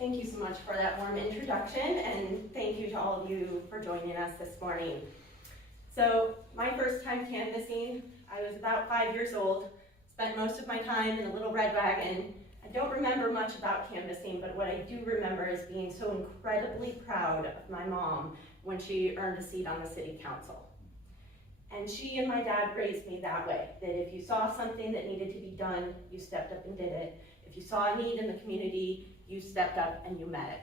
Thank you so much for that warm introduction, and thank you to all of you for joining us this morning. So, my first time canvassing, I was about 5 years old, spent most of my time in a little red wagon. I don't remember much about canvassing, but what I do remember is being so incredibly proud of my mom when she earned a seat on the city council. And she and my dad raised me that way, that if you saw something that needed to be done, you stepped up and did it. If you saw a need in the community, you stepped up and you met it.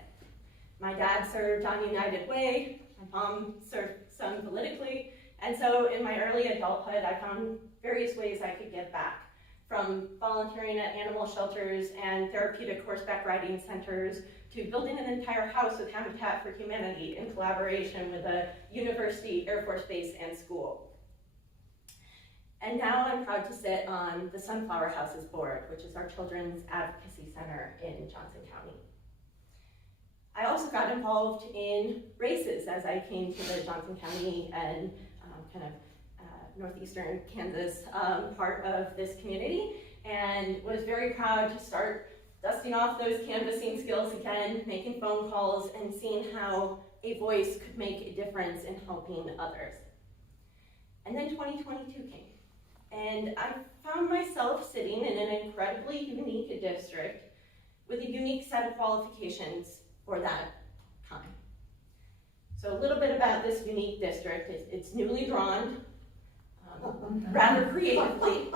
My dad served on United Way, my mom served some politically, and so in my early adulthood, I found various ways I could give back, from volunteering at animal shelters and therapeutic horseback riding centers, to building an entire house with Habitat for Humanity in collaboration with a university, Air Force Base, and school. And now I'm proud to sit on the Sunflower Houses Board, which is our children's advocacy center in Johnson County. I also got involved in races as I came to the Johnson County and northeastern Kansas part of this community, and was very proud to start dusting off those canvassing skills again, making phone calls, and seeing how a voice could make a difference in helping others. And then 2022 came. And I found myself sitting in an incredibly unique district with a unique set of qualifications for that time. So a little bit about this unique district. It's newly drawn, rather creatively.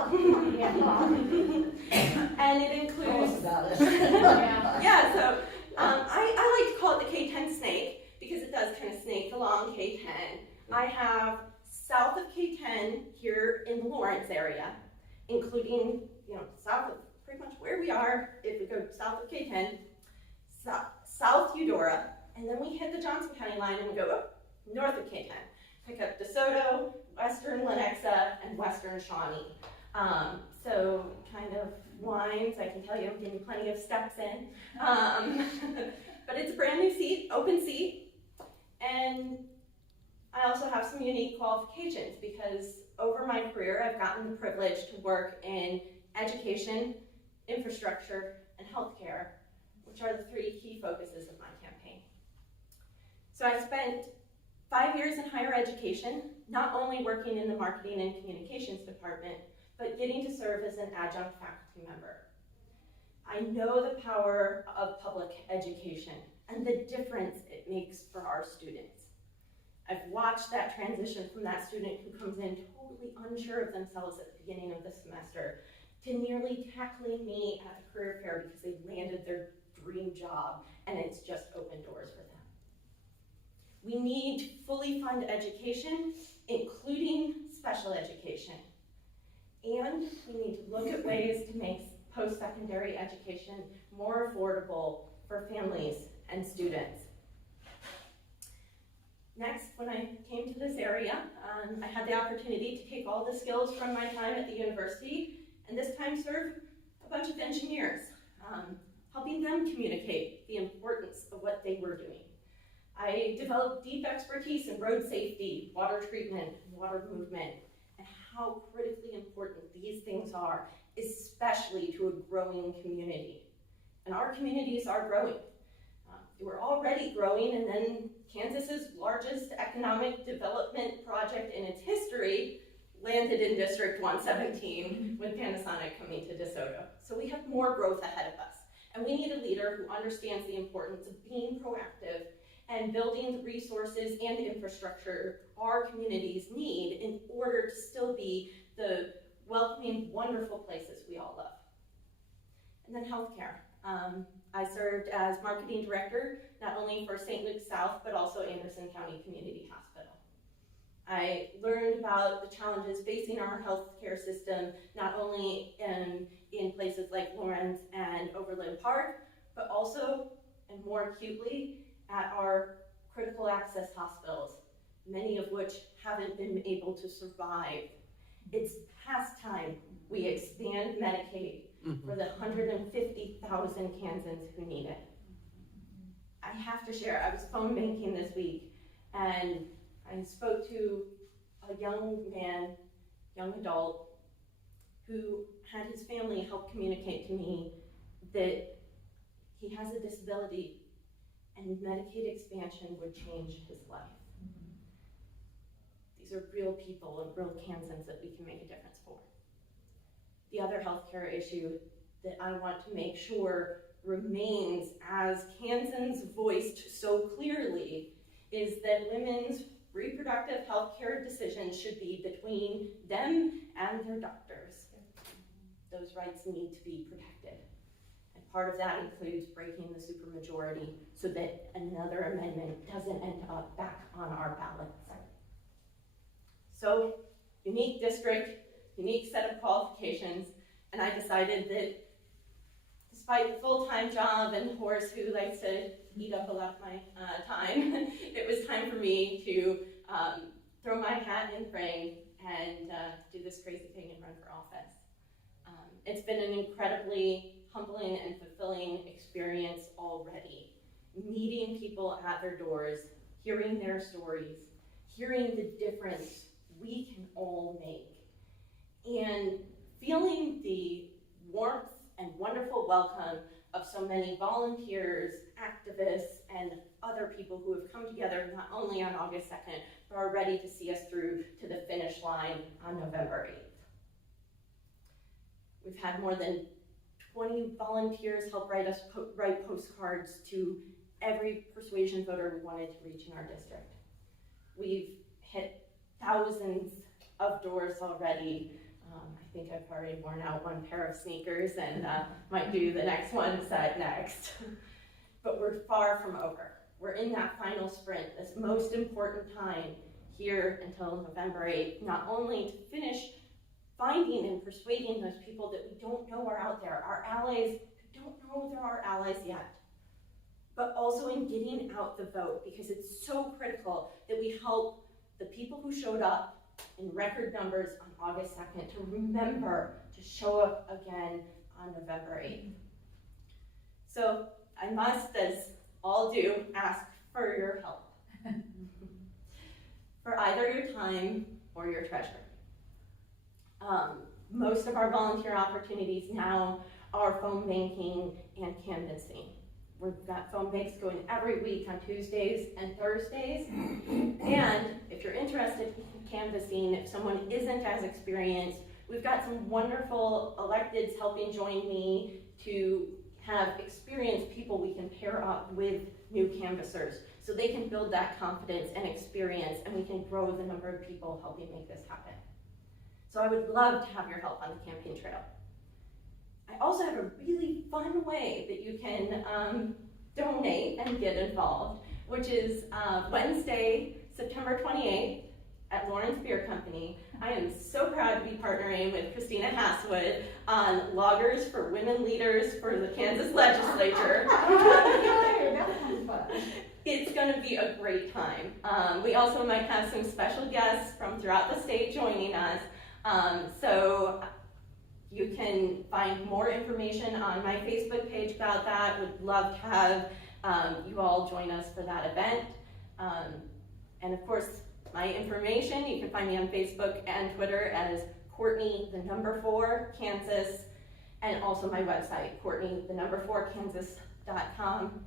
And it includes, yeah, so I like to call it the K-10 snake because it does kind of snake along K-10. I have south of K-10 here in the Lawrence area, including, south of pretty much where we are, if we go south of K-10, south Eudora, and then we hit the Johnson County line and we go up north of K-10. Pick up DeSoto, western Lenexa, and western Shawnee. So kind of lines, I can tell you I'm getting plenty of steps in. But it's a brand new seat, open seat, and I also have some unique qualifications because over my career, I've gotten the privilege to work in education, infrastructure, and healthcare, which are the three key focuses of my campaign. So I spent 5 years in higher education, not only working in the marketing and communications department, but getting to serve as an adjunct faculty member. I know the power of public education and the difference it makes for our students. I've watched that transition from that student who comes in totally unsure of themselves at the beginning of the semester to nearly tackling me at the career fair because they landed their dream job and it's just opened doors for them. We need fully funded education, including special education. And we need to look at ways to make post-secondary education more affordable for families and students. Next, when I came to this area, I had the opportunity to take all the skills from my time at the university and this time serve a bunch of engineers, helping them communicate the importance of what they were doing. I developed deep expertise in road safety, water treatment, water movement, and how critically important these things are, especially to a growing community. And our communities are growing. They were already growing, and then Kansas's largest economic development project in its history landed in District 117 with Panasonic coming to DeSoto. So we have more growth ahead of us. And we need a leader who understands the importance of being proactive and building the resources and infrastructure our communities need in order to still be the welcoming, wonderful places we all love. And then healthcare. I served as marketing director, not only for St. Luke's South, but also Anderson County Community Hospital. I learned about the challenges facing our healthcare system, not only in places like Lawrence and Overland Park, but also, and more acutely, at our critical access hospitals, many of which haven't been able to survive. It's past time we expand Medicaid for the 150,000 Kansans who need it. I have to share, I was phone banking this week, and I spoke to a young man, young adult, who had his family help communicate to me that He has a disability, and Medicaid expansion would change his life. These are real people and real Kansans that we can make a difference for. The other healthcare issue that I want to make sure remains as Kansans voiced so clearly is that women's reproductive healthcare decisions should be between them and their doctors. Those rights need to be protected. And part of that includes breaking the supermajority so that another amendment doesn't end up back on our ballots. So, unique district, unique set of qualifications, and I decided that despite the full-time job and the horse who likes to eat up a lot of my time, it was time for me to throw my hat in the ring and do this crazy thing and run for office. It's been an incredibly humbling and fulfilling experience already. Meeting people at their doors, hearing their stories, hearing the difference we can all make, and feeling the warmth and wonderful welcome of so many volunteers, activists, and other people who have come together not only on August 2nd, but are ready to see us through to the finish line on November 8th. We've had more than 20 volunteers help write postcards to every persuasion voter we wanted to reach in our district. We've hit thousands of doors already. I think I've already worn out one pair of sneakers and might do the next one set next. But we're far from over. We're in that final sprint, this most important time here until November 8th, not only to finish finding and persuading those people that we don't know are out there, our allies who don't know there are allies yet, but also in getting out the vote, because it's so critical that we help the people who showed up in record numbers on August 2nd to remember to show up again on November 8th. So I must, as all do, ask for your help. For either your time or your treasure. Most of our volunteer opportunities now are phone banking and canvassing. We've got phone banks going every week on Tuesdays and Thursdays. And if you're interested in canvassing, if someone isn't as experienced, we've got some wonderful electeds helping join me to have experienced people we can pair up with new canvassers so they can build that confidence and experience, and we can grow the number of people helping make this happen. So I would love to have your help on the campaign trail. I also have a really fun way that you can donate and get involved, which is Wednesday, September 28th at Lawrence Beer Company. I am so proud to be partnering with Christina Hasswood on Loggers for Women Leaders for the Kansas Legislature. It's going to be a great time. We also might have some special guests from throughout the state joining us. So you can find more information on my Facebook page about that. Would love to have you all join us for that event. And of course, my information, you can find me on Facebook and Twitter as Courtney, the number 4, Kansas, and also my website, Courtney, the number 4, Kansas.com.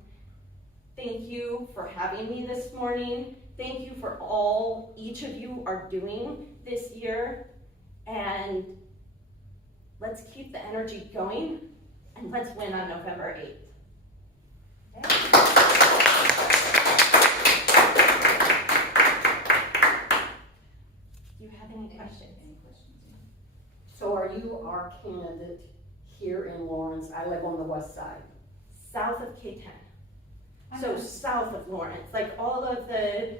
Thank you for having me this morning. Thank you for all each of you are doing this year. And let's keep the energy going, and let's win on November 8th. Okay. Do you have any questions? So are you our candidate here in Lawrence? I live on the west side. South of K10. So south of Lawrence, like all of the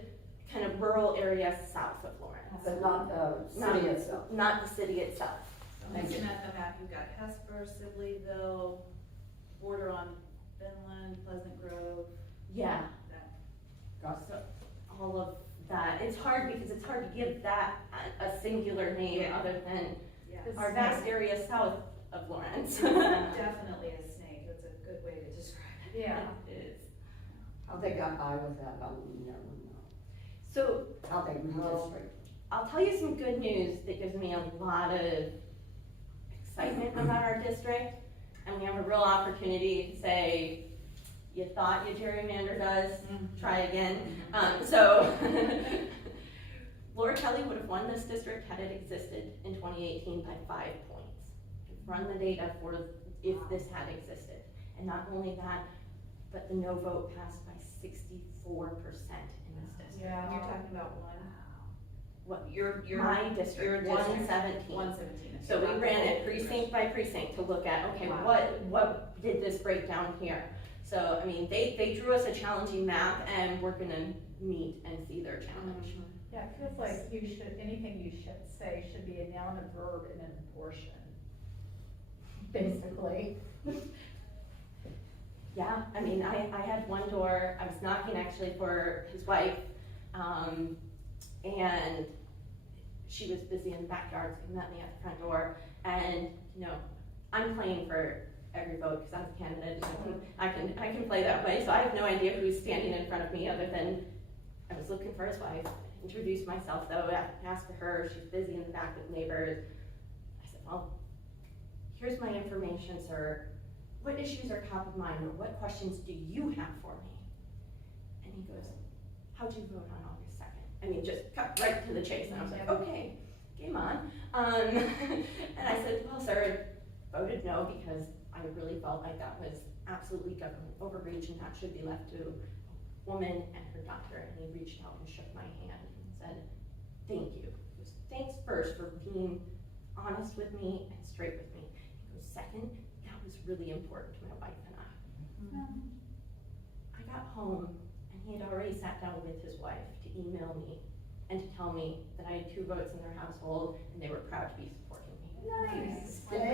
kind of rural areas south of Lawrence. But not the city itself. Not the city itself. Looking at the map, you've got Hesper, Sibleyville, border on Finland, Pleasant Grove. Yeah. Got So all of that. It's hard because it's hard to give that a singular name other than our vast area south of Lawrence. Definitely a snake. That's a good way to describe it. Yeah. It is. How they got by with that, I'll never know. So How they redistricted. I'll tell you some good news that gives me a lot of excitement about our district, and we have a real opportunity to say you thought your gerrymandered us, Mm-hmm. try again. So Laura Kelly would have won this district had it existed in 2018 by 5 points. Run the data for if this had existed. And not only that, but the no vote passed by 64% in this district. Yeah, and you're talking about one. What, Your my district, your 117. 117. So we ran it precinct by precinct to look at, okay, Wow. what did this break down here? So, I mean, they drew us a challenging map and we're gonna meet and see their challenge. Yeah, it feels like you should, anything you should say should be a noun, a verb, and an abortion. Basically. Yeah, I mean, I had one door, I was knocking actually for his wife, and she was busy in the backyard, so he met me at the front door, and, you know, I'm playing for every vote, because I'm a candidate, I can play that way, so I have no idea who's standing in front of me, other than I was looking for his wife, introduced myself though, asked for her, she's busy in the back with neighbors. I said, well, here's my information, sir. What issues are top of mind, or what questions do you have for me? And he goes, how'd you vote on August 2nd? I mean, just cut right to the chase, and I was like, okay, game on. And I said, well, sir, I voted no because I really felt like that was absolutely government overreach, and that should be left to a woman and her doctor. And he reached out and shook my hand and said, thank you. He goes, thanks first for being honest with me and straight with me. He goes, second, that was really important to my wife and I. I got home and he had already sat down with his wife to email me and to tell me that I had 2 votes in their household and they were proud to be supporting me. Nice. So yeah,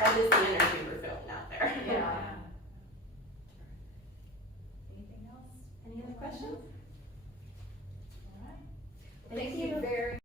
that is the energy we're feeling out there. Yeah. Anything else? Any other questions? All right. Thank you very